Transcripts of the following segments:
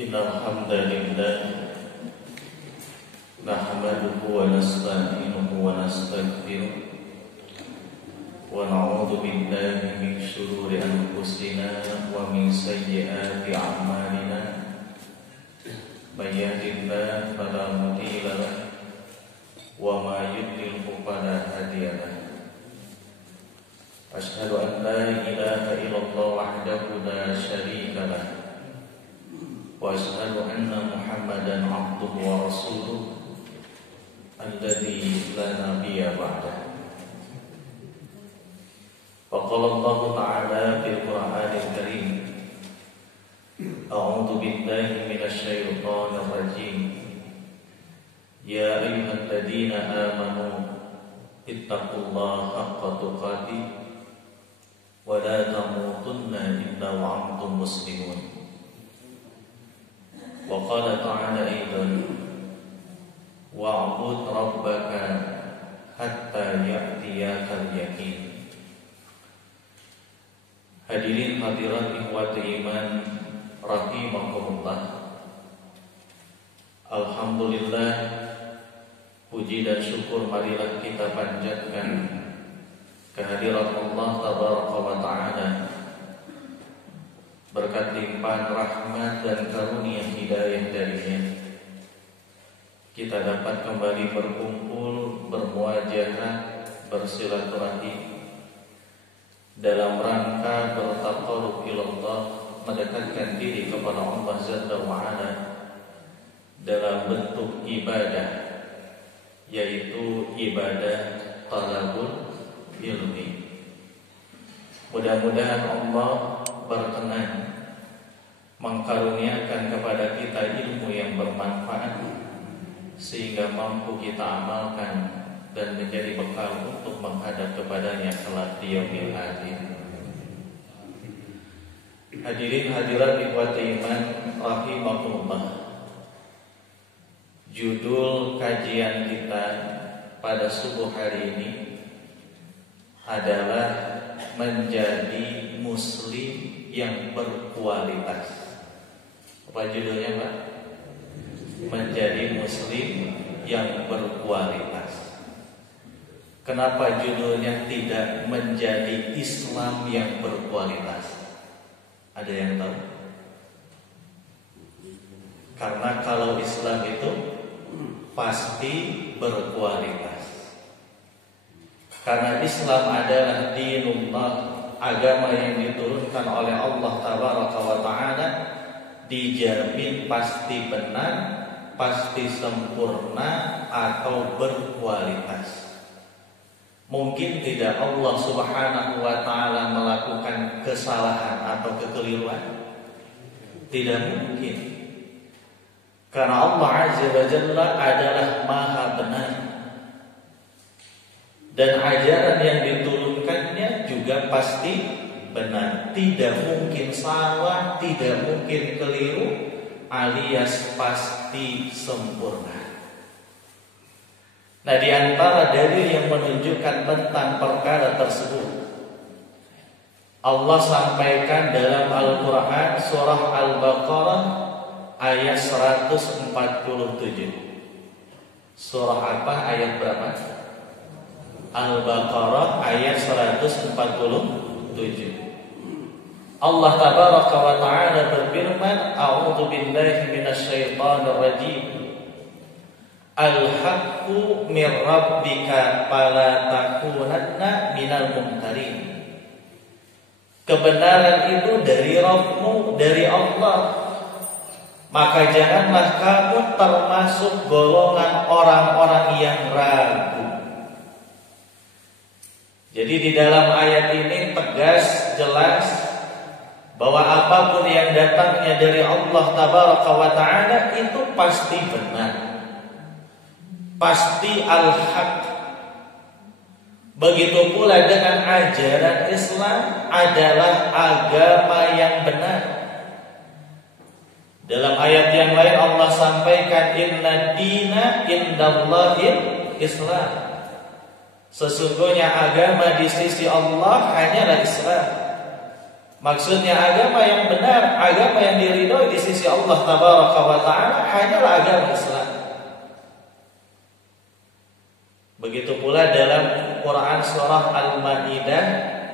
Innal hamdalillah nahmaduhu wa nasta'inuhu wa nastaghfiruh wa na'udzu billahi min shururi anfusina wa min sayyiati a'malina may yahdihillahu fala mudilla lahu wa may yudlil fala hadiya lahu. Asyhadu an la ilaha illallah wahdahu la syarika lahu wa asyhadu anna Muhammadan abduhu wa rasuluh alladzi la nabiyya ba'dahu. Wa qala Allah ta'ala fil Qur'anil Karim, a'udzu billahi minasy syaithanir rajim. Ya ayyuhalladzina amanu ittaqullaha haqqa tuqatih wa la tamutunna illa wa antum muslimun. Wa qala ta'ala aidan wa'bud rabbaka hatta ya'tiyakal yaqin. Hadirin hadirat ikhwati iman rahimakumullah. Alhamdulillah, puji dan syukur marilah kita panjatkan kehadirat Allah tabaraka wa ta'ala. Berkat limpahan rahmat dan karunia hidayah darinya, kita dapat kembali berkumpul, bermuajahah, bersilaturahim dalam rangka bertaqarrub ilallah, mendekatkan diri kepada Allah Jalla wa Ala dalam bentuk ibadah, yaitu ibadah talabul ilmi. Mudah-mudahan Allah berkenan mengkaruniakan kepada kita ilmu yang bermanfaat sehingga mampu kita amalkan dan menjadi bekal untuk menghadap kepadanya kelak di yaumil akhir. Hadirin hadirat ikhwati iman rahimakumullah. Judul kajian kita pada subuh hari ini adalah menjadi muslim yang berkualitas. Apa judulnya, Pak? Menjadi muslim yang berkualitas. Kenapa judulnya tidak menjadi Islam yang berkualitas? Ada yang tahu? Karena kalau Islam itu pasti berkualitas. Karena Islam adalah dinullah, agama yang diturunkan oleh Allah tabaraka wa ta'ala, dijamin pasti benar, pasti sempurna atau berkualitas. Mungkin tidak Allah subhanahu wa ta'ala melakukan kesalahan atau kekeliruan? Tidak mungkin. Karena Allah azza wa jalla adalah maha benar, dan ajaran yang diturunkannya juga pasti benar. Tidak mungkin salah, tidak mungkin keliru, alias pasti sempurna. Nah, di antara dalil yang menunjukkan tentang perkara tersebut, Allah sampaikan dalam Al-Quran surah Al-Baqarah ayat 147. Surah apa? Ayat berapa? Al-Baqarah ayat 147. Allah tabaraka wa ta'ala berfirman, a'udzu billahi minasy syaithanir rajim. Al-haqqu mir rabbika fala takunanna minal mumtarin. Kebenaran itu dari Rabbmu, dari Allah, maka janganlah kamu termasuk golongan orang-orang yang ragu. Jadi di dalam ayat ini tegas, jelas bahwa apapun yang datangnya dari Allah tabaraka wa ta'ala itu pasti benar, pasti al-haq. Begitu pula dengan ajaran Islam adalah agama yang benar. Dalam ayat yang lain Allah sampaikan, inna dina indallahil Islam. Sesungguhnya agama di sisi Allah hanyalah Islam. Maksudnya agama yang benar, agama yang diridhoi di sisi Allah Tabaraka wa Ta'ala hanyalah agama Islam. Begitu pula dalam Quran surah Al-Maidah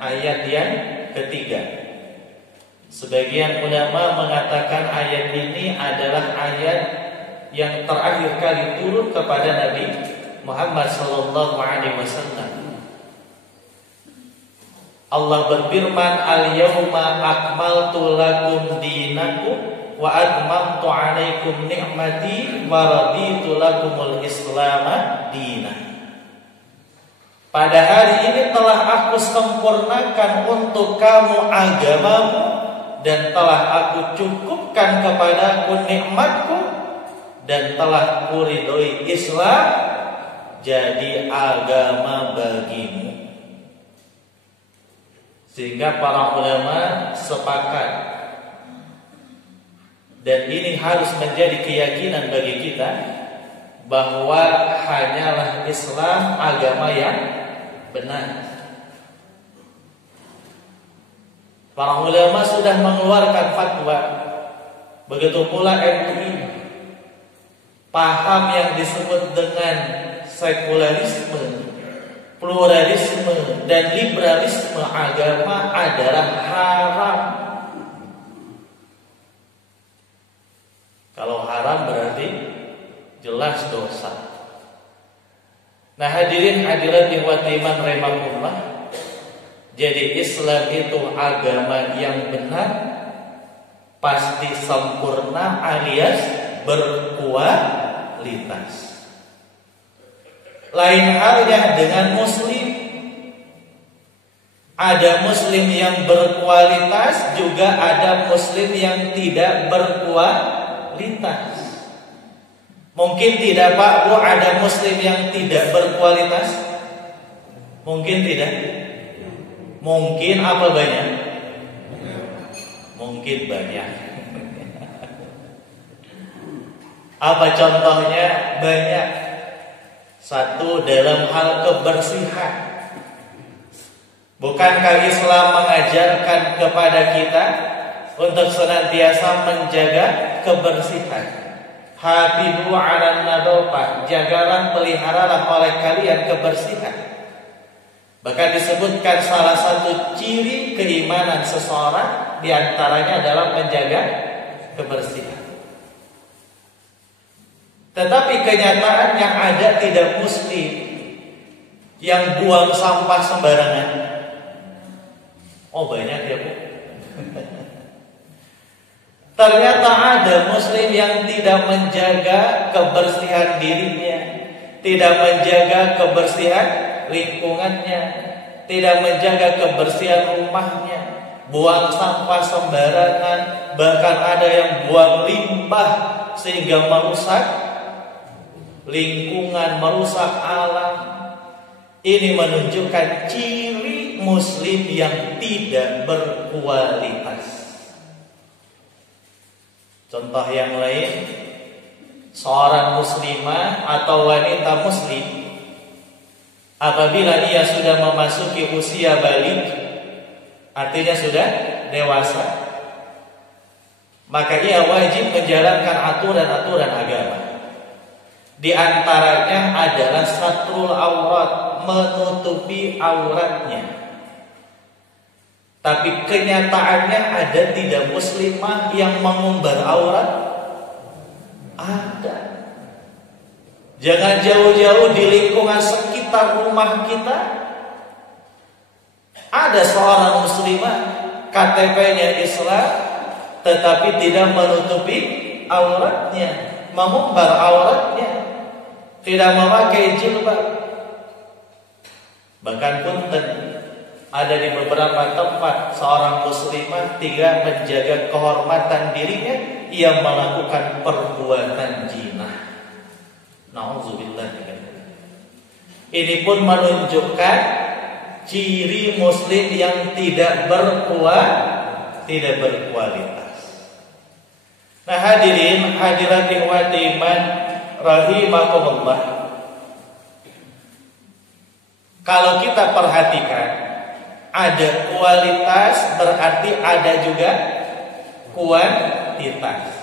ayat yang ketiga. Sebagian ulama mengatakan ayat ini adalah ayat yang terakhir kali turun kepada Nabi Muhammad sallallahu alaihi wasallam. Allah berfirman, "Al-yauma akmaltu lakum dinakum wa atmamtu 'alaikum ni'mati wa raditu lakumul Islama dinan." Pada hari ini telah aku sempurnakan untuk kamu agamamu dan telah aku cukupkan kepadaku nikmatku dan telah kuridhoi Islam jadi agama bagimu. Sehingga para ulama sepakat, dan ini harus menjadi keyakinan bagi kita, bahwa hanyalah Islam agama yang benar. Para ulama sudah mengeluarkan fatwa, begitu pula MUI. Paham yang disebut dengan sekularisme, pluralisme dan liberalisme agama adalah haram. Kalau haram berarti jelas dosa. Nah, hadirin hadirat ikhwati iman rahimakumullah. Jadi Islam itu agama yang benar, pasti sempurna alias berkualitas. Lain halnya dengan muslim. Ada muslim yang berkualitas, juga ada muslim yang tidak berkualitas. Mungkin tidak Pak Bu, ada muslim yang tidak berkualitas? Mungkin tidak. Mungkin apa banyak? Mungkin banyak. Apa contohnya? Banyak. Satu, dalam hal kebersihan. Bukankah Islam mengajarkan kepada kita untuk senantiasa menjaga kebersihan? Hafizu 'alan nadhafah, jagalah, peliharalah oleh kalian kebersihan. Bahkan disebutkan salah satu ciri keimanan seseorang diantaranya adalah menjaga kebersihan. Tetapi kenyataan yang ada tidak muslim yang buang sampah sembarangan. Oh banyak ya Bu. Ternyata ada muslim yang tidak menjaga kebersihan dirinya, tidak menjaga kebersihan lingkungannya, tidak menjaga kebersihan rumahnya, buang sampah sembarangan, bahkan ada yang buang limbah sehingga merusak lingkungan, merusak alam. Ini menunjukkan ciri muslim yang tidak berkualitas. Contoh yang lain, seorang muslimah atau wanita muslim apabila ia sudah memasuki usia balik, artinya sudah dewasa, maka ia wajib menjalankan aturan-aturan agama. Di antaranya adalah satrul aurat, menutupi auratnya. Tapi kenyataannya ada tidak muslimah yang mengumbar aurat? Ada. Jangan jauh-jauh di lingkungan sekitar rumah kita. Ada seorang muslimah, KTP-nya Islam, tetapi tidak menutupi auratnya, mengumbar auratnya, tidak memakai jilbab. Bahkan punten, ada di beberapa tempat seorang muslimah tidak menjaga kehormatan dirinya, ia melakukan perbuatan zina. Nauzubillah. Ini pun menunjukkan ciri muslim yang tidak berkualitas. Nah, hadirin hadirat ikhwati iman rahimakumullah. Kalau kita perhatikan, Ada kualitas berarti ada juga kuantitas.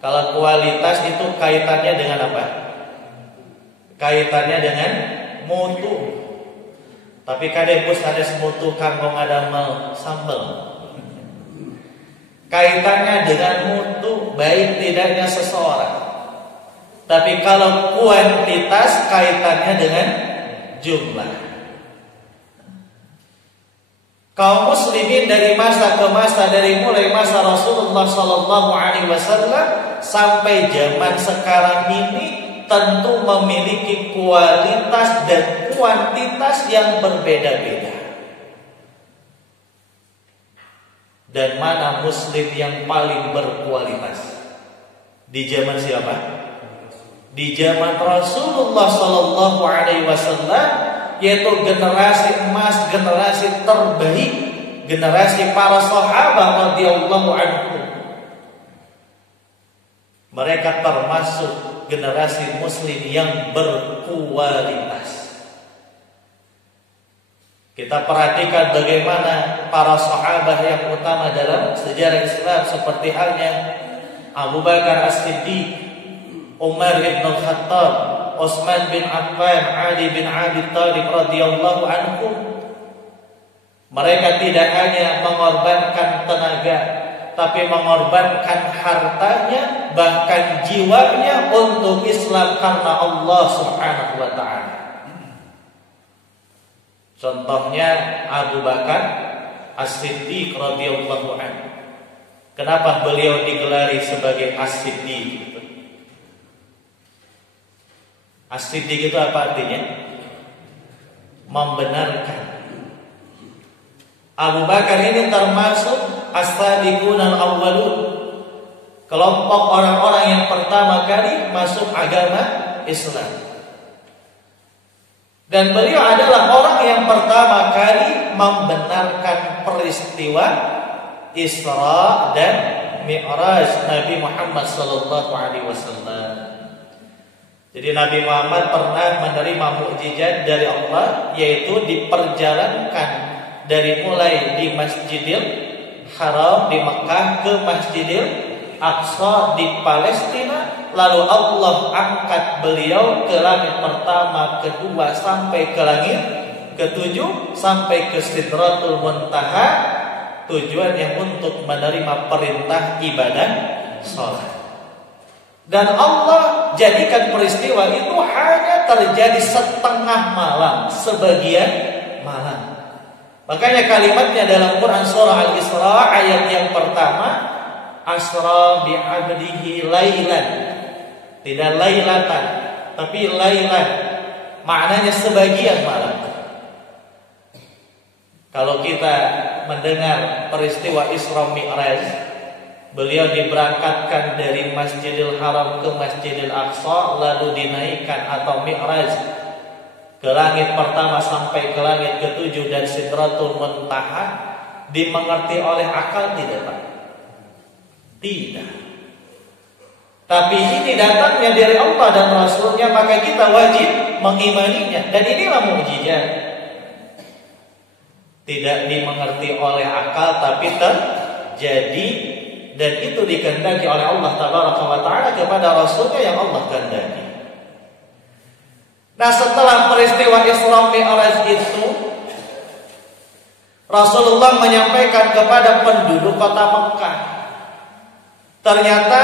Kalau kualitas itu kaitannya dengan apa? Kaitannya dengan mutu. Tapi kadang bos ada semutu kanggo ngadamel sambel. Kaitannya dengan mutu baik tidaknya seseorang. Tapi kalau kuantitas kaitannya dengan jumlah. Kaum muslimin dari masa ke masa, dari mulai masa Rasulullah sallallahu alaihi wasallam sampai zaman sekarang ini tentu memiliki kualitas dan kuantitas yang berbeda-beda. Dan mana muslim yang paling berkualitas? Di zaman siapa? Di zaman Rasulullah sallallahu alaihi wasallam, yaitu generasi emas, generasi terbaik, generasi para sahabat radhiyallahu anhum. Mereka termasuk generasi muslim yang berkualitas. Kita perhatikan bagaimana para sahabat yang utama dalam sejarah Islam, seperti halnya Abu Bakar As-Siddiq, Umar bin Khattab, Utsman bin Affan, Ali bin Abi Thalib radhiyallahu anhum. Mereka tidak hanya mengorbankan tenaga, tapi mengorbankan hartanya, bahkan jiwanya untuk Islam karena Allah Subhanahu wa taala. Contohnya Abu Bakar As-Siddiq radhiyallahu anhu. Kenapa beliau digelari sebagai As-Siddiq? As-Siddiq itu apa artinya? Membenarkan. Abu Bakar ini termasuk as-sabiqun al-awwalun, kelompok orang-orang yang pertama kali masuk agama Islam. Dan beliau adalah orang yang pertama kali membenarkan peristiwa Isra dan Mi'raj Nabi Muhammad sallallahu alaihi wasallam. Jadi Nabi Muhammad pernah menerima mukjizat dari Allah, yaitu diperjalankan dari mulai di Masjidil Haram di Mekah ke Masjidil Aqsa di Palestina, lalu Allah angkat beliau ke langit pertama, kedua, sampai ke langit ketujuh, sampai ke Sidratul Muntaha, tujuannya untuk menerima perintah ibadah salat. Dan Allah jadikan peristiwa itu hanya terjadi setengah malam, sebagian malam. Makanya kalimatnya dalam Quran surah Al-Isra ayat yang pertama, asra bi'abdihi lailan. Tidak lailatan, tapi lailan. Maknanya sebagian malam. Kalau kita mendengar peristiwa Isra Mi'raj, beliau diberangkatkan dari Masjidil Haram ke Masjidil Aqsa, lalu dinaikkan atau Mi'raj ke langit pertama sampai ke langit ketujuh dan Sidratul Muntaha. Dimengerti oleh akal tidak, Pak? Tidak. Tapi ini datangnya dari Allah dan Rasulnya, maka kita wajib mengimaninya. Dan inilah mukjizat. Tidak dimengerti oleh akal, tapi terjadi. Dan itu dikehendaki oleh Allah Tabaraka wa Ta'ala kepada Rasulnya yang Allah kehendaki. Nah, setelah peristiwa Isra Mi'raj itu, Rasulullah menyampaikan kepada penduduk kota Mekah. Ternyata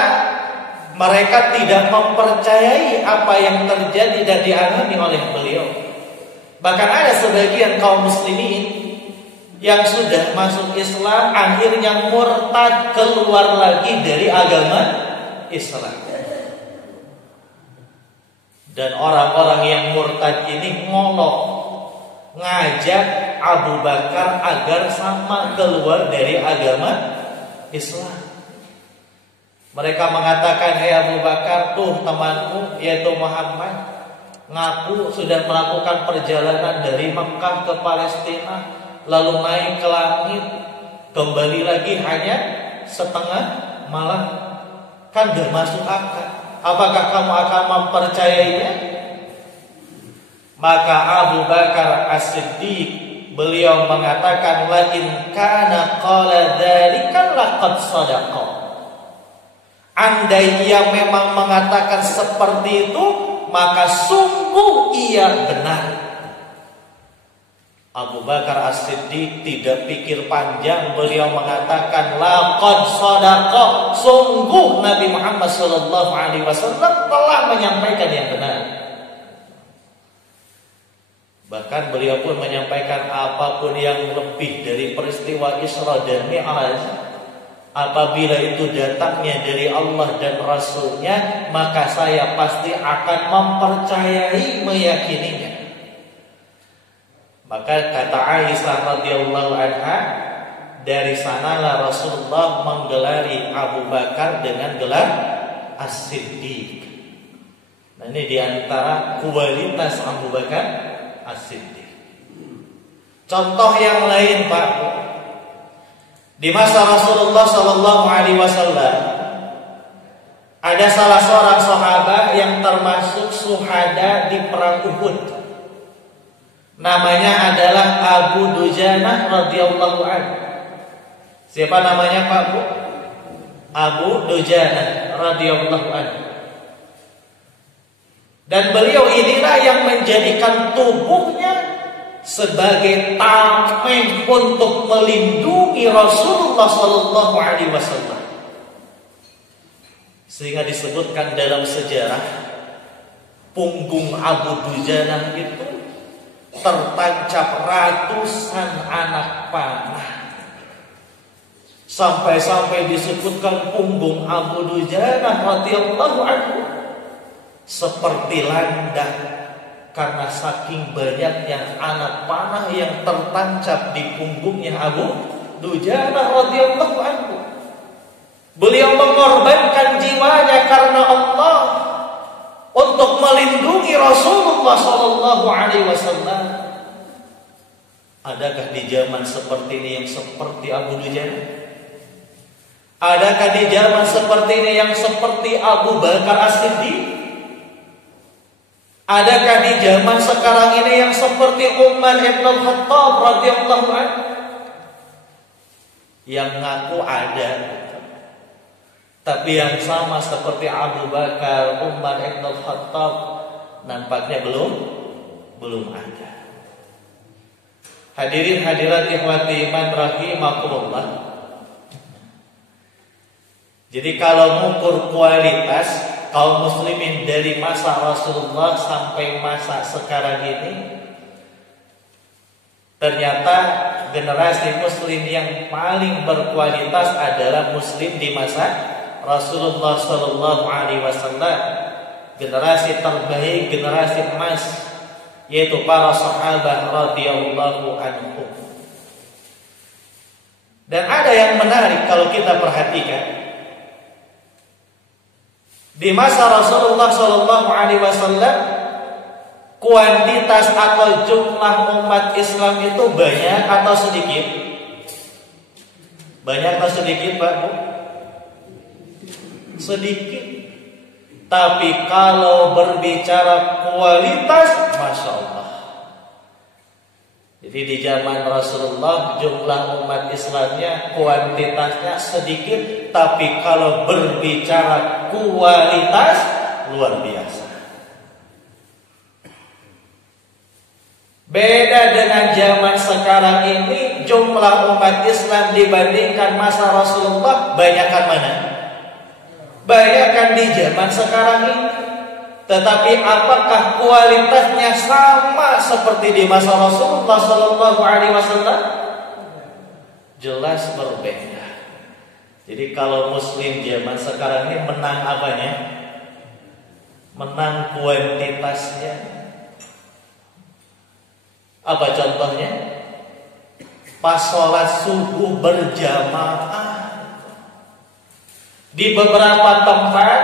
mereka tidak mempercayai apa yang terjadi dan dialami oleh beliau. Bahkan ada sebagian kaum muslimin yang sudah masuk Islam akhirnya murtad, keluar lagi dari agama Islam. Dan orang-orang yang murtad ini ngolok, ngajak Abu Bakar agar sama keluar dari agama Islam. Mereka mengatakan, "Hai Abu Bakar, tuh temanmu yaitu Muhammad ngaku sudah melakukan perjalanan dari Mekah ke Palestina, lalu naik ke langit, kembali lagi hanya setengah malam. Kan gak masuk akal. Apakah kamu akan mempercayainya?" Maka Abu Bakar As-Siddiq beliau mengatakan la in kana qala dzalika laqad shadaqa. Andai ia memang mengatakan seperti itu, maka sungguh ia benar. Abu Bakar As-Siddiq tidak pikir panjang, beliau mengatakan laqad shadaqa, sungguh Nabi Muhammad sallallahu alaihi wasallam telah menyampaikan yang benar. Bahkan beliau pun menyampaikan apapun yang lebih dari peristiwa Isra dan Mi'raj, apabila itu datangnya dari Allah dan Rasulnya, maka saya pasti akan mempercayai, meyakininya. Maka kata Aisyah radhiyallahu anha, dari sanalah Rasulullah menggelari Abu Bakar dengan gelar As-Siddiq. Nah, ini diantara kualitas Abu Bakar As-Siddiq. Contoh yang lain, Pak, di masa Rasulullah Sallallahu Alaihi Wasallam ada salah seorang sahabat yang termasuk syuhada di perang Uhud. Namanya adalah Abu Dujanah radhiyallahu anhu. Siapa namanya, Pak Bu? Abu Dujanah radhiyallahu anhu. Dan beliau inilah yang menjadikan tubuhnya sebagai tameng untuk melindungi Rasulullah sallallahu alaihi wasallam. Sehingga disebutkan dalam sejarah, punggung Abu Dujanah itu tertancap ratusan anak panah. Sampai-sampai disebutkan punggung Abu Dujanah radhiyallahu anhu seperti landak karena saking banyaknya anak panah yang tertancap di punggungnya Abu Dujanah radhiyallahu anhu. Beliau mengorbankan jiwanya karena Allah untuk melindungi Rasulullah sallallahu alaihi wasallam. Adakah di zaman seperti ini yang seperti Abu Dujanah? Adakah di zaman seperti ini yang seperti Abu Bakar As-Siddiq? Adakah di zaman sekarang ini yang seperti Umar bin Khattab radhiyallahu anhu? Yang ngaku ada, tapi yang sama seperti Abu Bakar, Umar bin Khattab nampaknya belum ada. Hadirin hadirat ikhwati iman rahimakumullah. Jadi kalau mengukur kualitas kaum muslimin dari masa Rasulullah sampai masa sekarang ini, ternyata generasi muslim yang paling berkualitas adalah muslim di masa Rasulullah sallallahu alaihi wasallam. Generasi terbaik, generasi emas, yaitu para sahabat radhiyallahu anhum. Dan ada yang menarik kalau kita perhatikan. Di masa Rasulullah sallallahu alaihi wasallam, kuantitas atau jumlah umat Islam itu banyak atau sedikit? Banyak atau sedikit, Pak Bu? Sedikit. Tapi kalau berbicara kualitas, Masya Allah. Jadi di zaman Rasulullah jumlah umat Islamnya kuantitasnya sedikit, tapi kalau berbicara kualitas luar biasa. Beda dengan zaman sekarang ini, jumlah umat Islam dibandingkan masa Rasulullah banyakkan mana? Banyakkan di zaman sekarang ini. Tetapi apakah kualitasnya sama seperti di masa Rasulullah sallallahu alaihi wasallam? Jelas berbeda. Jadi kalau muslim zaman sekarang ini menang apanya? Menang kuantitasnya. Apa contohnya? Pas sholat subuh berjamaah. Di beberapa tempat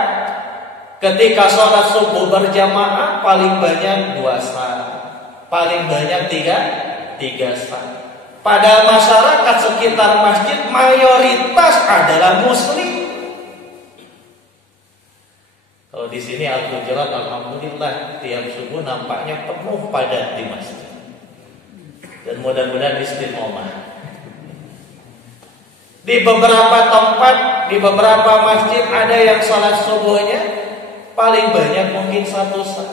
ketika sholat subuh berjamaah paling banyak 2 salat, paling banyak 3 salat. Pada masyarakat sekitar masjid mayoritas adalah muslim. Kalau di sini Al-Hujurat alhamdulillah tiap subuh nampaknya penuh padat di masjid. Dan mudah-mudahan istiqomah. Di beberapa tempat, di beberapa masjid ada yang sholat subuhnya paling banyak mungkin 1 sah.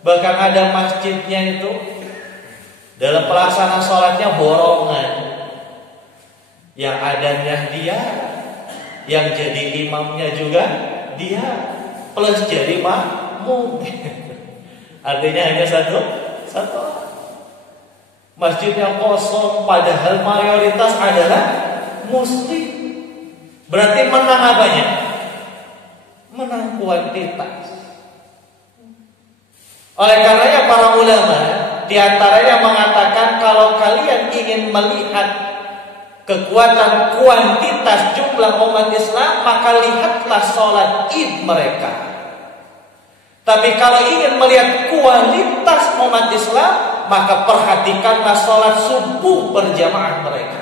Bahkan ada masjidnya itu dalam pelaksanaan sholatnya borongan. Yang adanya dia, yang jadi imamnya juga dia, plus jadi makmum. Artinya hanya satu. Masjidnya kosong, padahal mayoritas adalah Muslim. Berarti menang apanya? Menang kuantitas. Oleh karenanya para ulama diantaranya mengatakan kalau kalian ingin melihat kekuatan kuantitas jumlah umat Islam, maka lihatlah sholat id mereka. Tapi kalau ingin melihat kualitas umat Islam, maka perhatikanlah sholat subuh berjamaah mereka.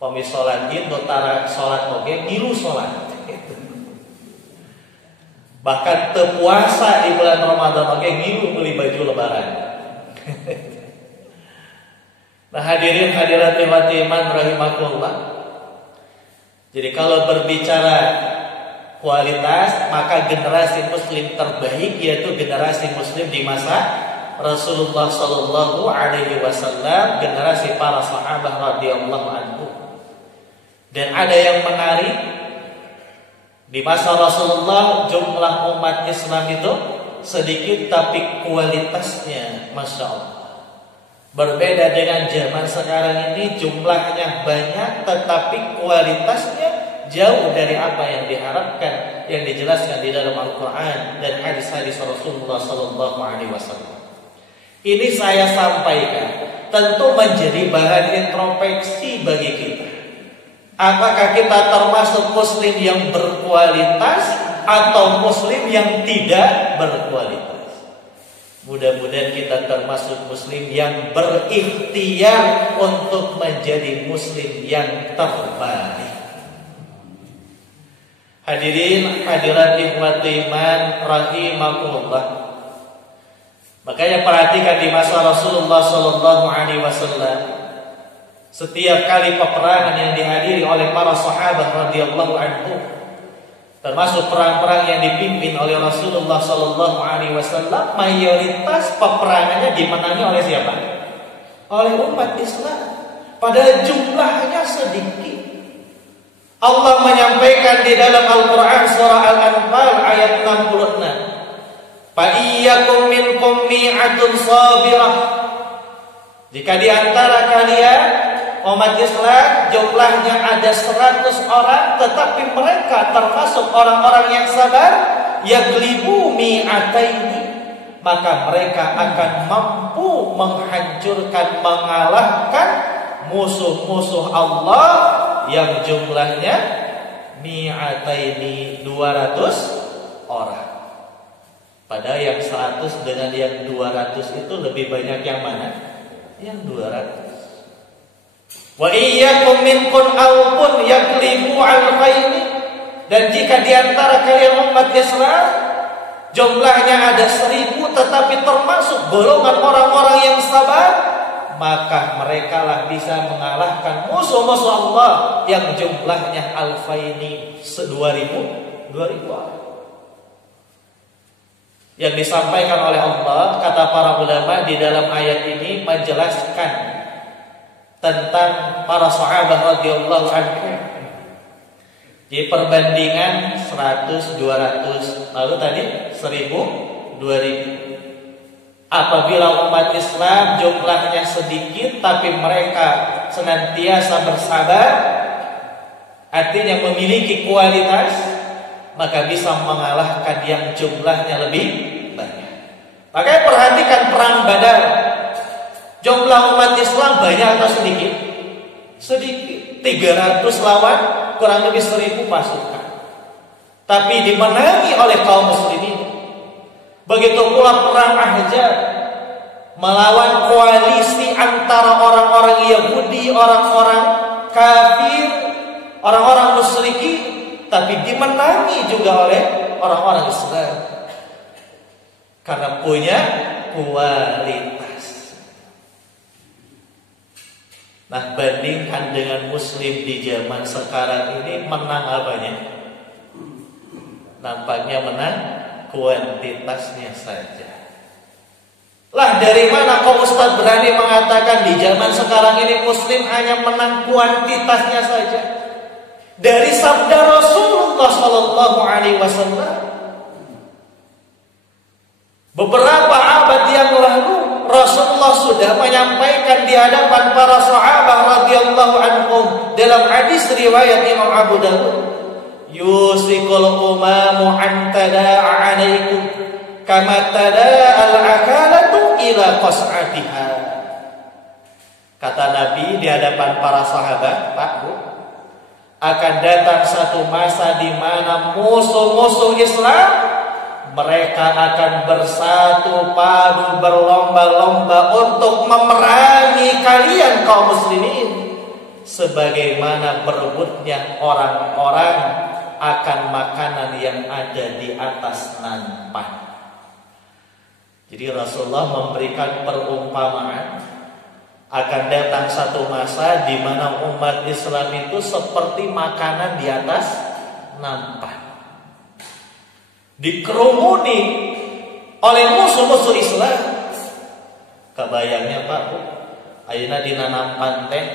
Pemis sholat id notara sholat oge ngilu sholat. Bahkan terpuasa di bulan Ramadan oge ngilu beli baju lebaran. Nah, hadirin hadirat iman rahimakumullah. Jadi kalau berbicara kualitas, maka generasi muslim terbaik yaitu generasi muslim di masa Rasulullah sallallahu alaihi wasallam, generasi para sahabat radhiyallahu anhu. Dan ada yang menarik, di masa Rasulullah jumlah umat Islam itu sedikit tapi kualitasnya Masya Allah. Berbeda dengan zaman sekarang ini, jumlahnya banyak tetapi kualitasnya jauh dari apa yang diharapkan, yang dijelaskan di dalam Al-Quran dan hadis-hadis Rasulullah sallallahu alaihi wasallam. Ini saya sampaikan tentu menjadi bahan introspeksi bagi kita. Apakah kita termasuk muslim yang berkualitas atau muslim yang tidak berkualitas? Mudah-mudahan kita termasuk muslim yang berikhtiar untuk menjadi muslim yang terbaik. Hadirin hadirat ikhwati iman rahimakumullah. Makanya perhatikan di masa Rasulullah sallallahu alaihi wasallam, setiap kali peperangan yang dihadiri oleh para sahabat radhiyallahu anhu, termasuk perang-perang yang dipimpin oleh Rasulullah sallallahu alaihi wasallam, mayoritas peperangannya dimenangi oleh siapa? Oleh umat Islam. Padahal jumlahnya sedikit. Allah menyampaikan di dalam Al-Quran surah Al-Anfal ayat 66, "Fa iyyakum minkum mi'atun sabirah." Jika di antara kalian umat Islam jumlahnya ada 100 orang, tetapi mereka termasuk orang-orang yang sabar, yaglibu mi'ataini, maka mereka akan mampu menghancurkan, mengalahkan musuh-musuh Allah yang jumlahnya mi'ataini, 200 orang. Padahal yang 100 dengan yang 200 itu lebih banyak yang mana? Yang 200. Wa iyyakum minkum alfun yaglibu alfaini, dan jika di antara kalian umat Islam jumlahnya ada 1000 tetapi termasuk golongan orang-orang yang sabar, maka mereka lah bisa mengalahkan musuh-musuh Allah yang jumlahnya alfaini, 2000 orang. Yang disampaikan oleh Allah, kata para ulama di dalam ayat ini menjelaskan tentang para sahabat radhiyallahu anhum. Di perbandingan 100, 200, lalu tadi 1000, 2000. Apabila umat Islam jumlahnya sedikit tapi mereka senantiasa bersabar, artinya memiliki kualitas, maka bisa mengalahkan yang jumlahnya lebih banyak. Makanya perhatikan perang Badar. Jumlah umat Islam banyak atau sedikit? Sedikit. 300 lawan kurang lebih 1000 pasukan. Tapi dimenangi oleh kaum muslimin. Begitu pula perang Ahzab, melawan koalisi antara orang-orang Yahudi, orang-orang kafir, orang-orang musyrikin, tapi dimenangi juga oleh orang-orang Islam karena punya kualitas. Nah, bandingkan dengan muslim di zaman sekarang ini, menang apanya? Nampaknya menang kuantitasnya saja. Lah, dari mana kau Ustaz berani mengatakan di zaman sekarang ini muslim hanya menang kuantitasnya saja? Dari sabda Rasulullah Sallallahu Alaihi Wasallam, beberapa abad yang lalu Rasulullah sudah menyampaikan di hadapan para sahabat radhiyallahu anhum dalam hadis riwayat Imam Abu Dawud, yusikul umamu an tada'a alaikum kama tada'a al-akalatu ila qas'atiha. Kata Nabi di hadapan para sahabat, Pak Bu, akan datang satu masa di mana musuh-musuh Islam mereka akan bersatu padu berlomba-lomba untuk memerangi kalian kaum muslimin, sebagaimana berebutnya orang-orang akan makanan yang ada di atas nampan. Jadi Rasulullah memberikan perumpamaan, akan datang satu masa di mana umat Islam itu seperti makanan di atas nampan, dikerumuni oleh musuh-musuh Islam. Kebayangnya Pak Bu, ayeuna dina nampan teh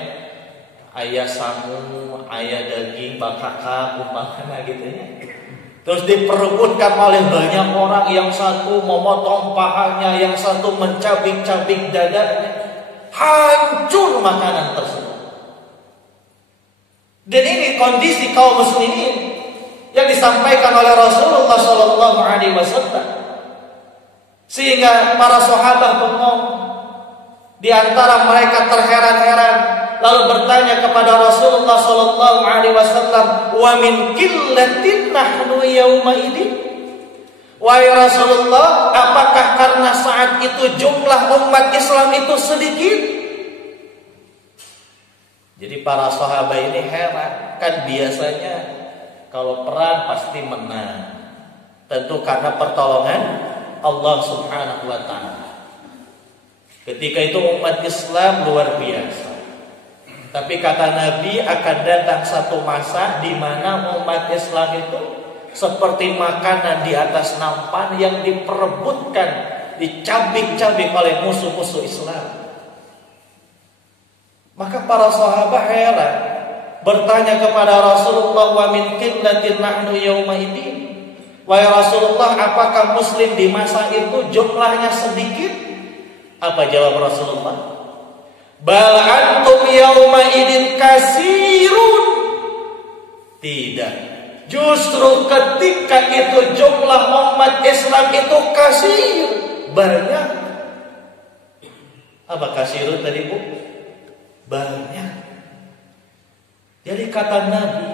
aya sangu, aya daging bakaka umpamana gitu ya. Terus diperebutkan oleh banyak orang, yang satu memotong pahanya, yang satu mencabik-cabik dadanya. Hancur makanan tersebut. Dan ini kondisi kaum muslimin yang disampaikan oleh Rasulullah Sallallahu Alaihi Wasallam, sehingga para sahabat bengong. Di antara mereka terheran-heran, lalu bertanya kepada Rasulullah Sallallahu Alaihi Wasallam, wa min qillatin nahnu yauma idin. Wahai Rasulullah, apakah karena saat itu jumlah umat Islam itu sedikit? Jadi para sahabat ini heran, kan biasanya kalau perang pasti menang, tentu karena pertolongan Allah Subhanahu wa Ta'ala. Ketika itu umat Islam luar biasa. Tapi kata Nabi, akan datang satu masa di mana umat Islam itu seperti makanan di atas nampan yang diperebutkan, dicabik-cabik oleh musuh-musuh Islam. Maka para sahabat heran, bertanya kepada Rasulullah, wa min qillatin nahnu yauma idin. Wahai Rasulullah, apakah muslim di masa itu jumlahnya sedikit? Apa jawab Rasulullah? Bal antum yauma idin kasirun. Tidak. Justru ketika itu jumlah umat Islam itu kasir, banyak. Apa kasirun tadi Bu? Banyak. Jadi kata Nabi,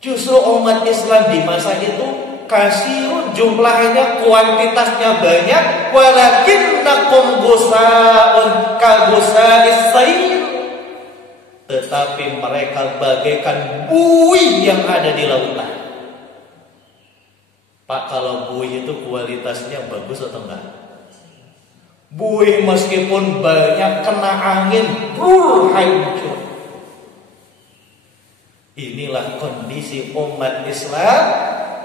justru umat Islam di masa itu kasirun, jumlahnya, kuantitasnya banyak, walakinnakum gusaun ka gusa'is sayr. Tetapi mereka bagaikan buih yang ada di lautan. Pak, kalau buih itu kualitasnya bagus atau enggak? Buih meskipun banyak kena angin, hancur. Inilah kondisi umat Islam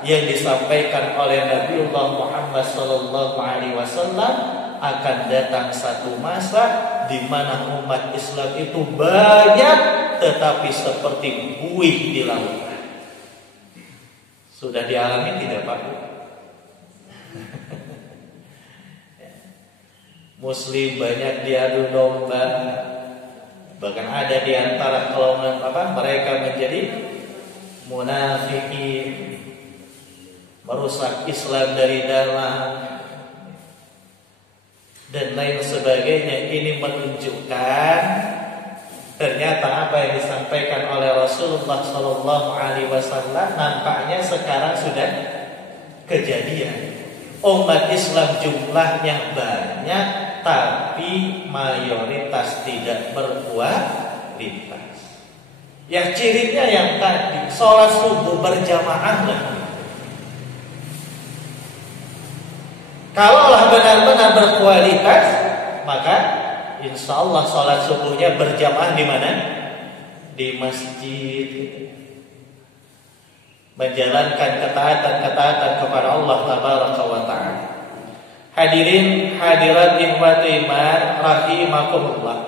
yang disampaikan oleh Nabiullah Muhammad SAW. Akan datang satu masa di mana umat Islam itu banyak, tetapi seperti buih di lautan. Sudah dialami tidak Pak? Muslim banyak diadu domba. Bahkan ada di antara kalangan mereka menjadi munafikin, merusak Islam dari dalam dan lain sebagainya. Ini menunjukkan ternyata apa yang disampaikan oleh Rasulullah Sallallahu Alaihi Wasallam nampaknya sekarang sudah kejadian. Umat Islam jumlahnya banyak, tapi mayoritas tidak berkualitas. Ya cirinya yang tadi, sholat subuh berjamaah. Kalaulah benar-benar berkualitas, maka insya Allah sholat subuhnya berjamaah di mana? Di masjid. Menjalankan ketaatan kepada Allah Tabaraka wa Ta'ala. Hadirin hadirat ikhwati iman rahimakumullah.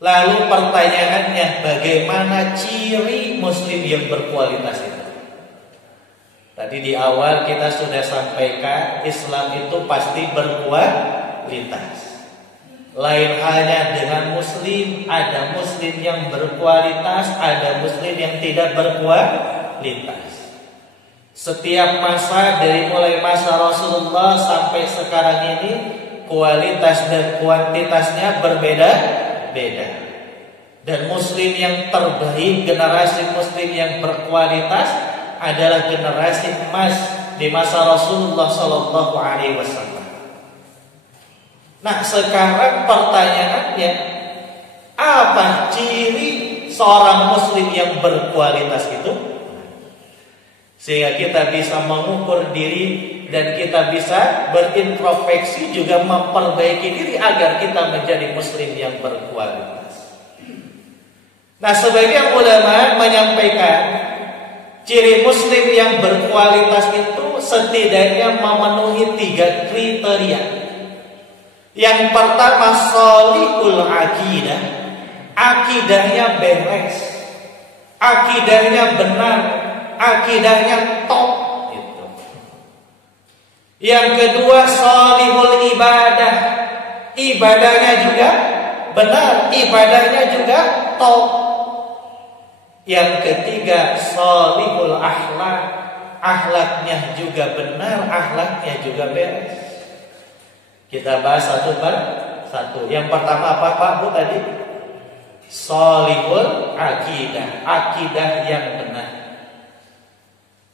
Lalu pertanyaannya, bagaimana ciri muslim yang berkualitas itu? Tadi di awal kita sudah sampaikan Islam itu pasti berkualitas. Lain halnya dengan muslim, ada muslim yang berkualitas, ada muslim yang tidak berkualitas. Setiap masa dari mulai masa Rasulullah sampai sekarang ini, kualitas dan kuantitasnya berbeda-beda. Dan muslim yang terbaik, generasi muslim yang berkualitas adalah generasi emas di masa Rasulullah Sallallahu Alaihi Wasallam. Nah, sekarang pertanyaannya, apa ciri seorang muslim yang berkualitas itu? Sehingga kita bisa mengukur diri dan kita bisa berintrospeksi juga memperbaiki diri agar kita menjadi muslim yang berkualitas. Nah, sebagian ulama menyampaikan ciri muslim yang berkualitas itu setidaknya memenuhi 3 kriteria. Yang pertama, sholihul akidah, akidahnya beres, akidahnya benar, akidahnya top gitu. Yang kedua, sholihul ibadah, ibadahnya juga benar, ibadahnya juga top. Yang ketiga, sholihul akhlak, akhlaknya juga benar, akhlaknya juga beres. Kita bahas satu per satu. Yang pertama apa Pak Bu tadi? Sholihul akidah, akidah yang benar.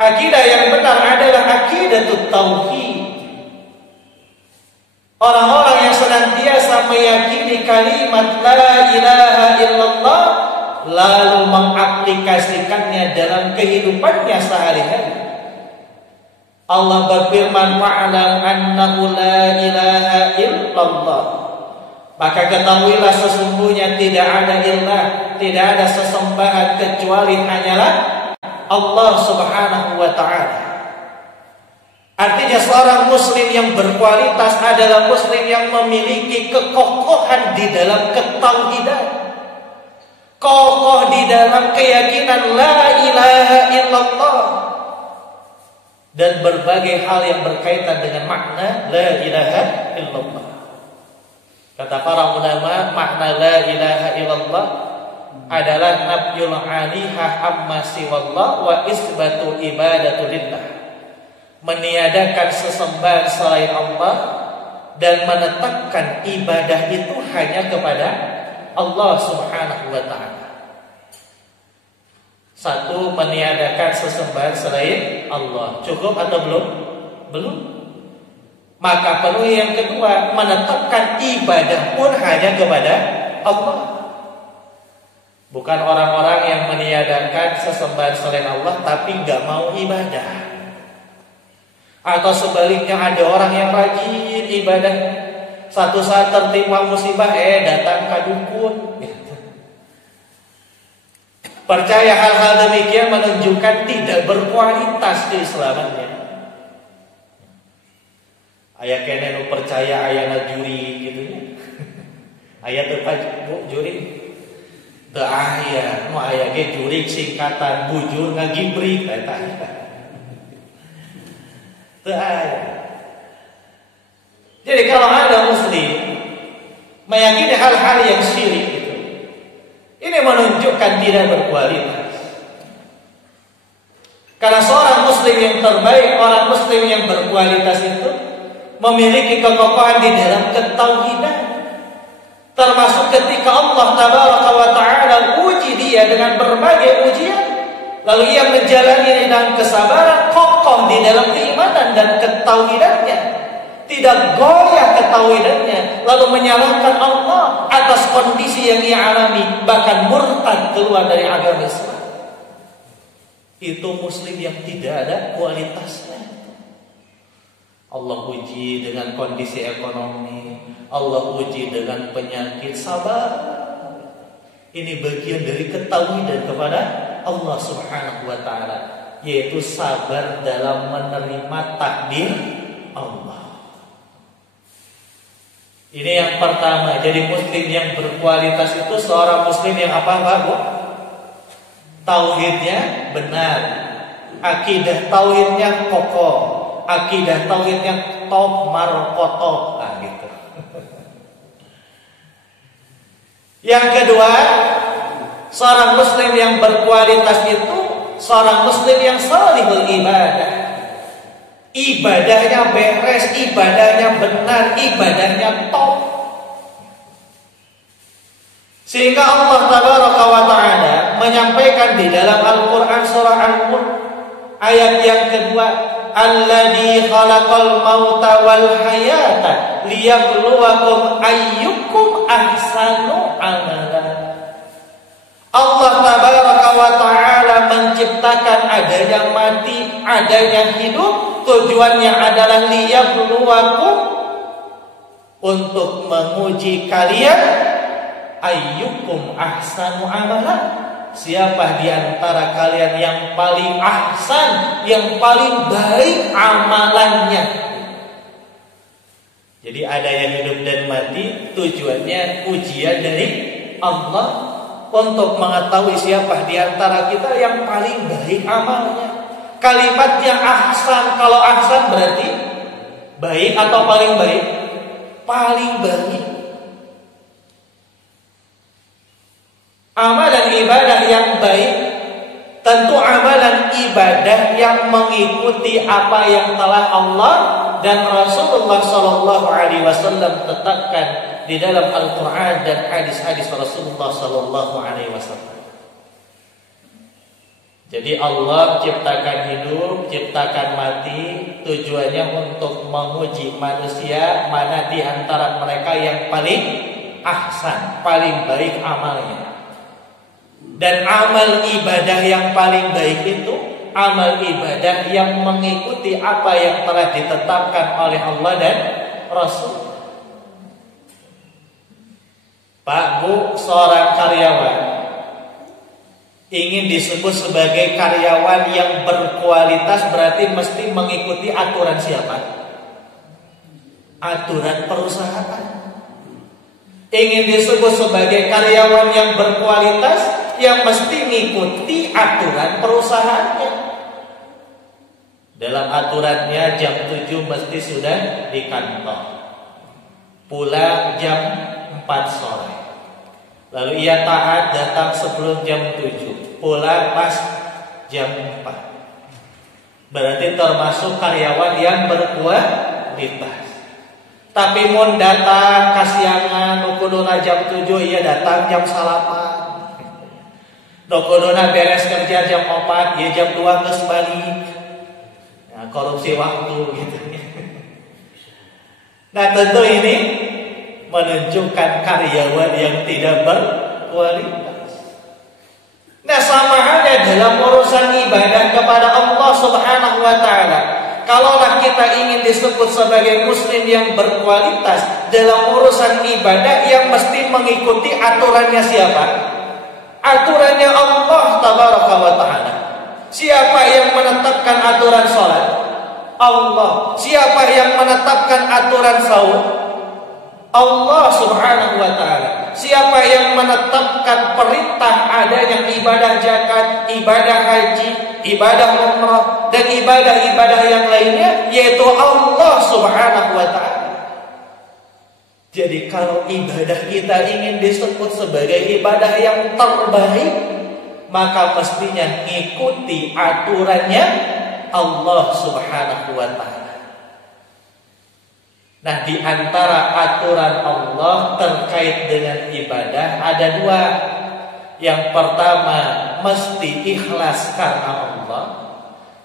Akidah yang benar adalah akidatut tauhid. Orang-orang yang senantiasa meyakini kalimat la ilaha illallah lalu mengaplikasikannya dalam kehidupannya sehari-hari. Allah berfirman, wa'lam annahu la ilaha illallah. Maka ketahuilah sesungguhnya tidak ada ilah, tidak ada sesembahan kecuali hanyalah Allah Subhanahu wa ta'ala. Artinya seorang muslim yang berkualitas adalah muslim yang memiliki kekokohan di dalam ketauhidan, kokoh di dalam keyakinan la ilaha illallah, dan berbagai hal yang berkaitan dengan makna la ilaha illallah. Kata para ulama, makna la ilaha illallah adalah nafyul alihah amma siwallah wa isbatu ibadatu lillah. Meniadakan sesembahan selain Allah dan menetapkan ibadah itu hanya kepada Allah Subhanahu wa ta'ala. Satu, meniadakan sesembahan selain Allah. Cukup atau belum? Belum. Maka penuhi yang kedua, menetapkan ibadah pun hanya kepada Allah. Bukan orang-orang yang meniadakan sesembahan selain Allah tapi nggak mau ibadah. Atau sebaliknya ada orang yang rajin ibadah, satu saat tertimpa musibah datang ke dukun. Percaya hal-hal demikian menunjukkan tidak berkualitas keislamannya. Ayah kene nu percaya ayana juri gitu ya. Ayah tepat bu juri. Teu aya, nu aya ge juri singkatan bujur ngagibrik eta. Teu aya. Jadi kalau ada muslim meyakini hal-hal yang syirik, ini menunjukkan tidak berkualitas. Karena seorang muslim yang terbaik, orang muslim yang berkualitas itu memiliki kekokohan di dalam ketauhidan. Termasuk ketika Allah Tabaraka wa Ta'ala uji dia dengan berbagai ujian, lalu ia menjalani dengan kesabaran, kokoh di dalam keimanan dan ketauhidannya, tidak goyah ketauhidannya, lalu menyalahkan Allah atas kondisi yang ia alami, bahkan murtad keluar dari agama Islam. Itu muslim yang tidak ada kualitasnya. Allah uji dengan kondisi ekonomi, Allah uji dengan penyakit, sabar. Ini bagian dari ketauhidan kepada Allah Subhanahu wa taala, yaitu sabar dalam menerima takdir Allah. Ini yang pertama. Jadi muslim yang berkualitas itu seorang muslim yang apa, Bu? Tauhidnya benar, akidah tauhidnya kokoh, akidah tauhidnya top markotok, nah gitu. Yang kedua, seorang muslim yang berkualitas itu seorang muslim yang salihul ibadah. Ibadahnya beres, ibadahnya benar, ibadahnya top. Sehingga Allah Tabaraka wa Ta'ala menyampaikan di dalam Al-Quran surah Al-Mulk ayat yang kedua, alladzi khalaqal mauta wal hayata liyabluwakum ayyukum ahsanu amala. Allah Tabaraka wa Ta'ala menciptakan adanya mati, adanya hidup, tujuannya adalah liyabluwakum, untuk menguji kalian, ayyukum ahsanu amala, siapa di antara kalian yang paling ahsan, yang paling baik amalannya. Jadi adanya hidup dan mati tujuannya ujian dari Allah untuk mengetahui siapa di antara kita yang paling baik amalnya. Kalimatnya ahsan, kalau ahsan berarti baik atau paling baik? Paling baik. Amalan ibadah yang baik tentu amalan ibadah yang mengikuti apa yang telah Allah dan Rasulullah Sallallahu Alaihi Wasallam tetapkan di dalam Al-Quran dan hadis-hadis Rasulullah Sallallahu Alaihi Wasallam. Jadi Allah ciptakan hidup, ciptakan mati, tujuannya untuk menguji manusia mana di antara mereka yang paling ahsan, paling baik amalnya. Dan amal ibadah yang paling baik itu amal ibadah yang mengikuti apa yang telah ditetapkan oleh Allah dan Rasul. Pak, Bu, seorang karyawan ingin disebut sebagai karyawan yang berkualitas berarti mesti mengikuti aturan siapa? Aturan perusahaan. Ingin disebut sebagai karyawan yang berkualitas, yang mesti mengikuti aturan perusahaannya. Dalam aturannya jam 7 mesti sudah di kantor, pulang jam 4 sore. Lalu ia taat datang sebelum jam 7, pulang pas jam 4. Berarti termasuk karyawan yang berkualitas. Tapi mun datang kasiangan nukuduna jam 7, ia datang jam 8. Nukuduna beres kerja jam 4, ia jam 2 geus balik. Nah, korupsi waktu gitu. Nah, tentu ini menunjukkan karyawan yang tidak berkualitas. Nah, sama halnya dalam urusan ibadah kepada Allah Subhanahu wa taala. Kalaulah kita ingin disebut sebagai muslim yang berkualitas dalam urusan ibadah, yang mesti mengikuti aturannya siapa? Aturannya Allah Tabaraka wa Ta'ala. Siapa yang menetapkan aturan sholat? Allah. Siapa yang menetapkan aturan saum? Allah Subhanahu wa Ta'ala. Siapa yang menetapkan perintah adanya ibadah zakat, ibadah haji, ibadah umrah, dan ibadah-ibadah yang lainnya, yaitu Allah Subhanahu wa Ta'ala. Jadi kalau ibadah kita ingin disebut sebagai ibadah yang terbaik, maka mestinya mengikuti aturannya Allah Subhanahu wa Ta'ala. Nah, di antara aturan Allah terkait dengan ibadah ada dua. Yang pertama, mesti ikhlas karena Allah.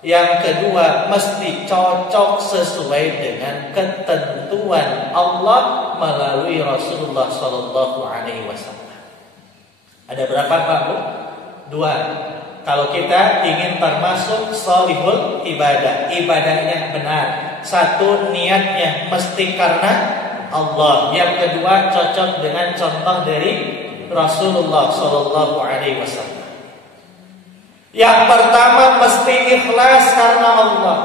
Yang kedua, mesti cocok sesuai dengan ketentuan Allah melalui Rasulullah Sallallahu Alaihi Wasallam. Ada berapa, Pak, Bu? Dua. Kalau kita ingin termasuk sholihul ibadah, ibadahnya benar. Satu, niatnya mesti karena Allah. Yang kedua cocok dengan contoh dari Rasulullah Shallallahu Alaihi Wasallam. Yang pertama mesti ikhlas karena Allah.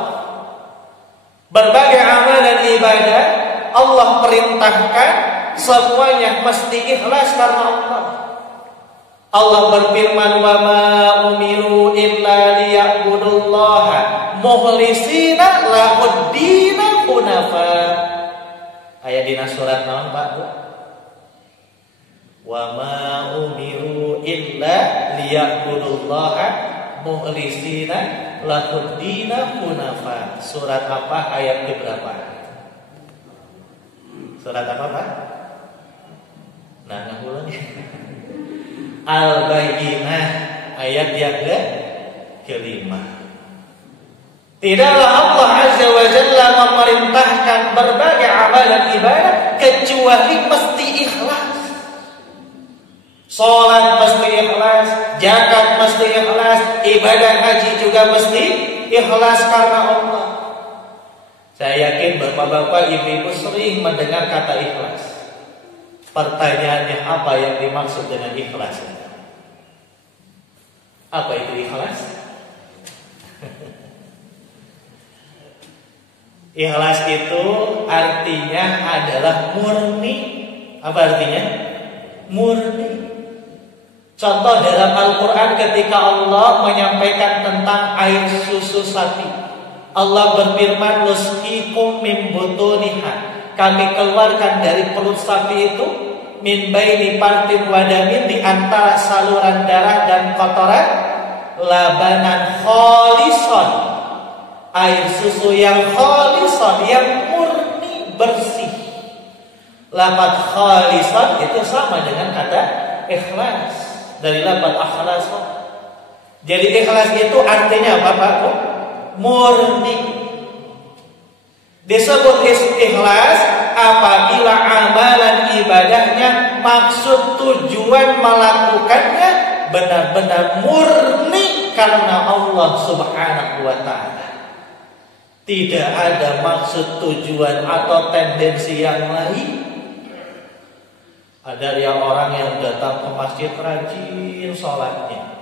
Berbagai amal dan ibadah Allah perintahkan semuanya mesti ikhlas karena Allah. Allah berfirman, wa ma umiru illa liya'budullaha mukhlisina lahud-din hunafa. Ayat dina surat naon Pak Bu? Wa ma umiru illa liya'budullaha mukhlisina lahud-din hunafa. Surat apa? Ayat keberapa? Surat apa Pak? Nah, ngulangnya. Al-Bayyinah ayat yang kelima. Tidaklah Allah Azza wa Jalla memerintahkan berbagai amalan ibadah kecuali mesti ikhlas. Salat mesti ikhlas, zakat mesti ikhlas, ibadah haji juga mesti ikhlas karena Allah. Saya yakin bapak-bapak, ibu-ibu sering mendengar kata ikhlas. Pertanyaannya, apa yang dimaksud dengan ikhlas? Apa itu ikhlas? Ikhlas itu artinya adalah murni. Apa artinya? Murni. Contoh dalam Al-Quran ketika Allah menyampaikan tentang air susu sapi. Allah berfirman, nusqikum min butuniha. Kami keluarkan dari perut sapi itu min baini partin wadamin, di antara saluran darah dan kotoran, labanan kholison, air susu yang kholison, yang murni bersih. Lafaz kholison itu sama dengan kata ikhlas, dari lafaz akhlas. Jadi ikhlas itu artinya apa Pak? Murni. Disebut ikhlas apabila amalan ibadahnya, maksud tujuan melakukannya benar-benar murni karena Allah Subhanahu wa ta'ala. Tidak ada maksud tujuan atau tendensi yang lain. Ada yang orang yang datang ke masjid rajin sholatnya,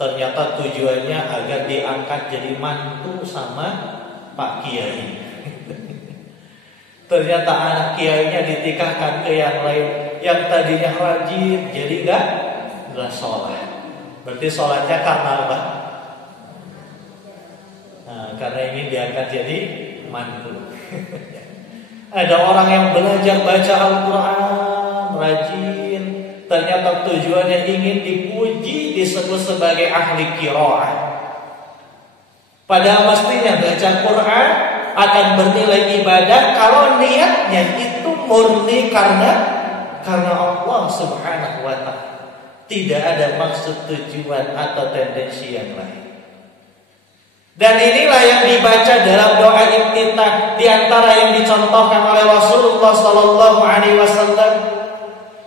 ternyata tujuannya agar diangkat jadi mantu sama Pak Kiai. Ternyata anak kiainya ditikahkan ke yang lain, yang tadinya rajin jadi enggak sholat. Berarti sholatnya karena apa? Nah, karena ini diangkat jadi mantu. Ada orang yang belajar baca Al-Quran rajin, ternyata tujuannya ingin dipuji, disebut sebagai ahli qiraah. Padahal mestinya baca Quran akan bernilai ibadah kalau niatnya itu murni karena Allah Subhanahu wa ta'ala. Tidak ada maksud tujuan atau tendensi yang lain. Dan inilah yang dibaca dalam doa iftitah, di antara yang dicontohkan oleh Rasulullah sallallahu alaihi wasallam.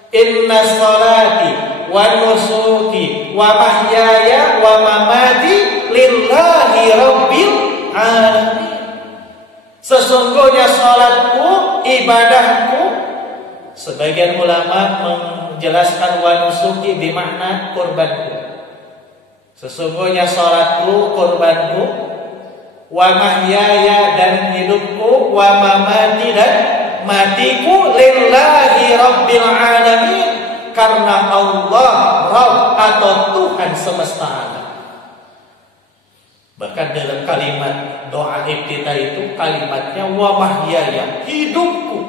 Inna salati wa nusuki wa mahyaya wa mamati lillahi rabbil alamin. Sesungguhnya salatku, ibadahku, sebagian ulama menjelaskan wa nusuki bermakna kurbanku. Sesungguhnya salatku, kurbanku, wa mahyaya dan hidupku, wa mamati dan matiku lillahi rabbil alamin, karena Allah Rabb atau Tuhan semesta alam. Bahkan dalam kalimat doa iftitah itu kalimatnya wa mahyaya, hidupku,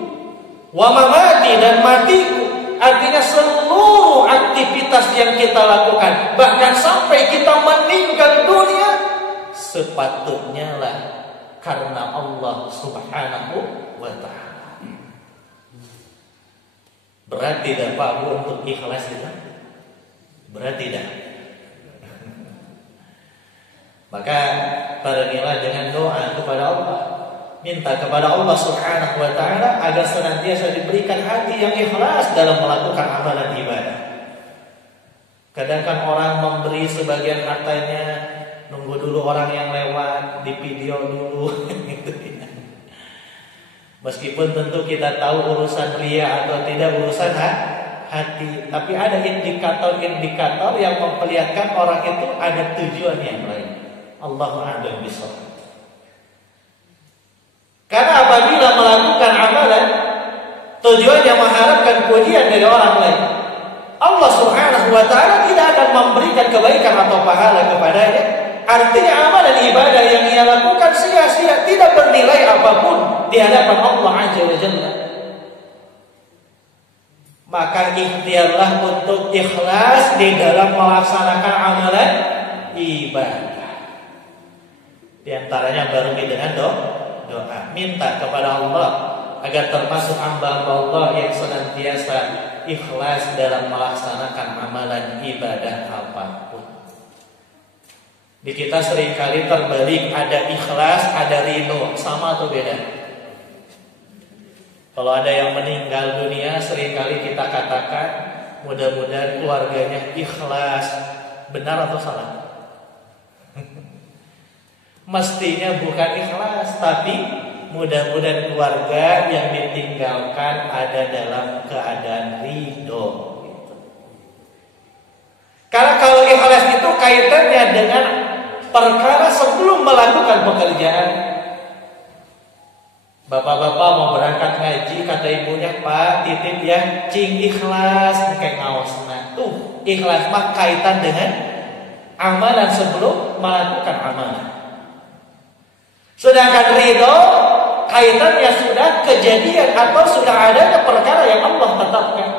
wa mamati dan matiku. Artinya seluruh aktivitas yang kita lakukan, bahkan sampai kita meninggal dunia, sepatutnya lah karena Allah Subhanahu wa ta'ala. Berat tidak Pak Bu untuk ikhlas itu? Berat tidak? Maka barengilah dengan doa kepada Allah, minta kepada Allah Subhanahu wa ta'ala agar senantiasa diberikan hati yang ikhlas dalam melakukan amalan ibadah. Kadang kan orang memberi sebagian hartanya, nunggu dulu orang yang lewat, di video dulu gitu ya. Meskipun tentu kita tahu urusan ria atau tidak urusan hati, tapi ada indikator-indikator yang memperlihatkan orang itu ada tujuan yang lain. Allahu a'lam bishawab. Karena apabila melakukan amalan tujuannya mengharapkan pujian dari orang lain, Allah Subhanahu wa taala tidak akan memberikan kebaikan atau pahala kepadanya. Artinya amalan ibadah yang ia lakukan sia-sia, tidak bernilai apapun di hadapan Allah Azza wa Jalla. Maka ikhtiarlah untuk ikhlas di dalam melaksanakan amalan ibadah. Di antaranya barengi dengan doa, minta kepada Allah agar termasuk hamba Allah yang senantiasa ikhlas dalam melaksanakan amalan ibadah apapun. Di kita seringkali terbalik, ada ikhlas, ada ridho, sama atau beda? Kalau ada yang meninggal dunia, seringkali kita katakan mudah-mudahan keluarganya ikhlas. Benar atau salah? Mestinya bukan ikhlas, tapi mudah-mudahan keluarga yang ditinggalkan ada dalam keadaan ridho. Karena kalau ikhlas itu kaitannya dengan perkara sebelum melakukan pekerjaan. Bapak-bapak mau berangkat ngaji, kata ibunya, Pak titip ya cing ikhlas kayak ngaosna. Tuh ikhlas mah kaitan dengan amalan sebelum melakukan amalan. Sedangkan ridho kaitannya sudah kejadian atau sudah adanya perkara yang Allah tetapkan.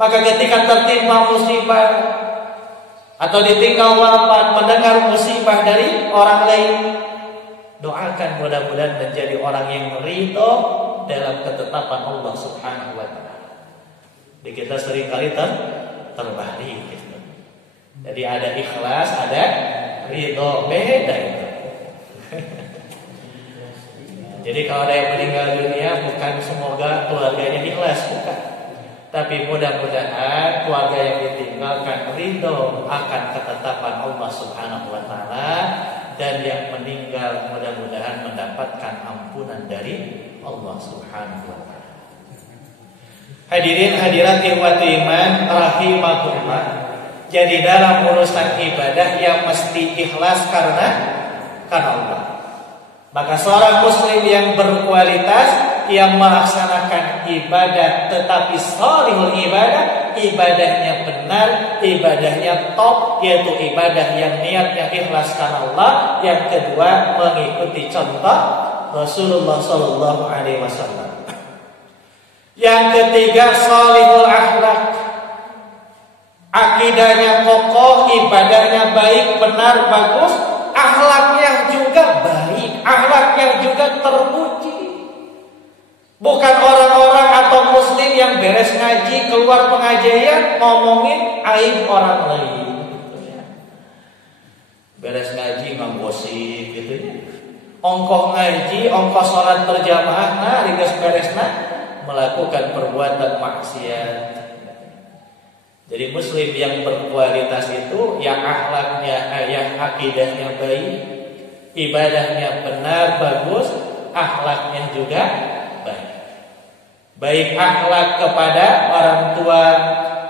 Maka ketika tertimpa musibah atau ditinggal wafat, mendengar musibah dari orang lain, doakan mudah-mudahan menjadi orang yang ridho dalam ketetapan Allah Subhanahu wa taala. Di kita seringkali terbalik gitu. Jadi ada ikhlas, ada ridho, beda itu. Jadi kalau ada yang meninggal dunia, bukan semoga keluarganya ikhlas, bukan. Tapi mudah-mudahan keluarga yang ditinggalkan ridho akan ketetapan Allah Subhanahu wa taala, dan yang meninggal mudah-mudahan mendapatkan ampunan dari Allah Subhanahu wa taala. Hadirin hadirat ikhwati iman rahimakumullah. Jadi dalam urusan ibadah yang mesti ikhlas karena Allah. Maka seorang muslim yang berkualitas, yang melaksanakan ibadah tetapi shalihul ibadah, ibadahnya benar, ibadahnya top, yaitu ibadah yang niatnya ikhlas karena Allah. Yang kedua, mengikuti contoh Rasulullah sallallahu alaihi wasallam. Yang ketiga, shalihul akhlak, akidahnya kokoh, ibadahnya baik, benar, bagus, akhlaknya juga baik, akhlaknya juga terpuji. Bukan orang-orang atau muslim yang beres ngaji keluar pengajian ngomongin aib orang lain, beres ngaji ngegosip gitu ya. Ongkoh ngaji, ongkoh sholat berjamaah, nah ringkas beresna melakukan perbuatan maksiat. Jadi muslim yang berkualitas itu yang akhlaknya, yang akidahnya baik, ibadahnya benar, bagus, akhlaknya juga baik akhlak kepada orang tua,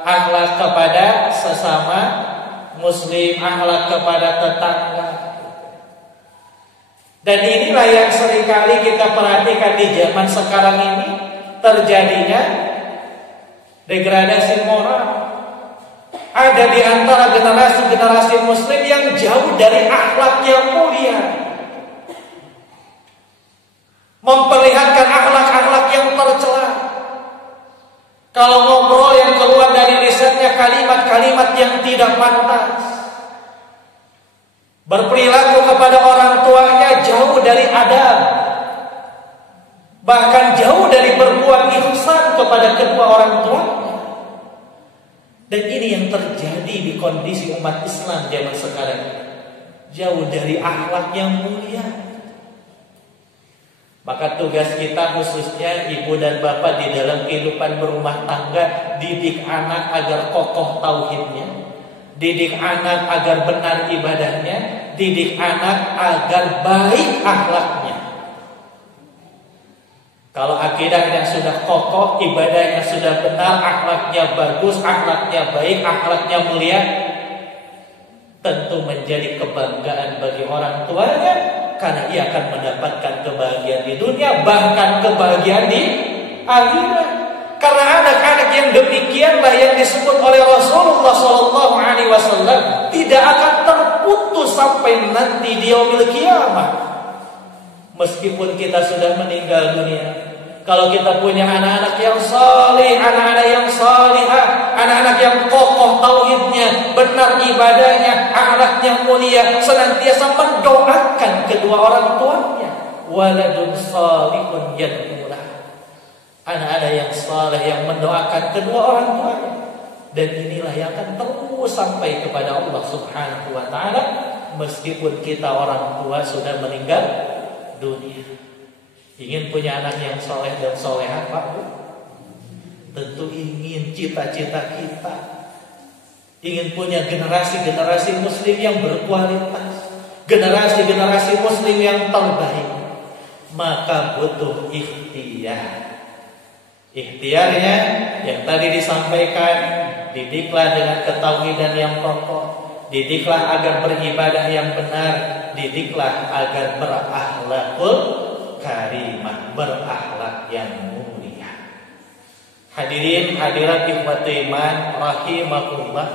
akhlak kepada sesama muslim, akhlak kepada tetangga. Dan inilah yang seringkali kita perhatikan di zaman sekarang ini, terjadinya degradasi moral. Ada di antara generasi-generasi muslim yang jauh dari akhlak yang mulia, memperlihatkan akhlak-akhlak yang tercela. Kalau ngobrol yang keluar dari lisannya kalimat-kalimat yang tidak pantas, berperilaku kepada orang tuanya jauh dari adab, bahkan jauh dari berbuat ihsan kepada kedua orang tuanya. Dan ini yang terjadi di kondisi umat Islam zaman sekarang, jauh dari akhlak yang mulia. Maka tugas kita khususnya ibu dan bapak di dalam kehidupan berumah tangga, didik anak agar kokoh tauhidnya, didik anak agar benar ibadahnya, didik anak agar baik akhlaknya. Kalau akidahnya sudah kokoh, ibadahnya sudah benar, akhlaknya bagus, akhlaknya baik, akhlaknya mulia, tentu menjadi kebanggaan bagi orang tuanya, karena ia akan mendapatkan kebahagiaan di dunia, bahkan kebahagiaan di akhirat. Karena anak-anak yang demikianlah yang disebut oleh Rasulullah SAW tidak akan terputus sampai nanti di yaumil qiyamah. Meskipun kita sudah meninggal dunia, kalau kita punya anak-anak yang saleh, anak-anak yang salihah, anak-anak yang kokoh tauhidnya, benar ibadahnya, akhlaknya mulia, senantiasa mendoakan kedua orang tuanya, waladun salihun yad'ulah, anak-anak yang saleh yang mendoakan kedua orang tuanya. Dan inilah yang akan terus sampai kepada Allah Subhanahu wa taala meskipun kita orang tua sudah meninggal dunia. Ingin punya anak yang soleh dan solehah, Pak Bu? Tentu ingin, cita-cita kita ingin punya generasi-generasi muslim yang berkualitas, generasi-generasi muslim yang terbaik. Maka butuh ikhtiar. Ikhtiarnya yang tadi disampaikan, didiklah dengan ketauhidan yang kokoh, didiklah agar beribadah yang benar, didiklah agar berakhlakul karimah, berakhlak yang mulia. Hadirin hadirat ikhwati iman rahimakumullah.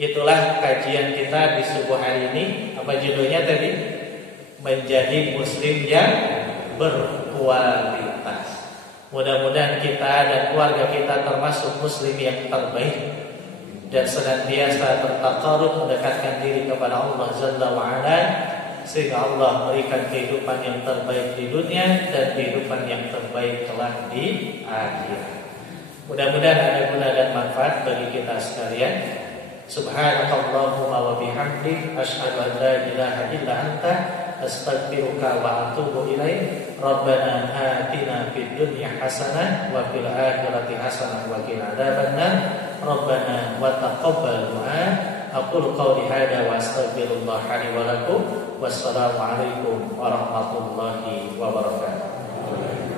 Itulah kajian kita di subuh hari ini. Apa judulnya tadi? Menjadi muslim yang berkualitas. Mudah-mudahan kita dan keluarga kita termasuk muslim yang terbaik dan senantiasa bertaqarrub mendekatkan diri kepada Allah Jalla wa Ala, sehingga Allah berikan kehidupan yang terbaik di dunia dan kehidupan yang terbaik kelak di akhirat. Mudah-mudahan ada guna dan manfaat bagi kita sekalian. Subhanakallahumma wa bihamdik, asyhadu an la ilaha illa anta, astaghfiruka wa atubu ilaik. Rabbana atina fid dunya hasanah wa fil akhirati hasanah wa qina adzabannar. Rabbana wa taqabbal du'a. Aqulu qawli hadza wa astaghfirullah li wa lakum. Wassalamu alaikum warahmatullahi wabarakatuh.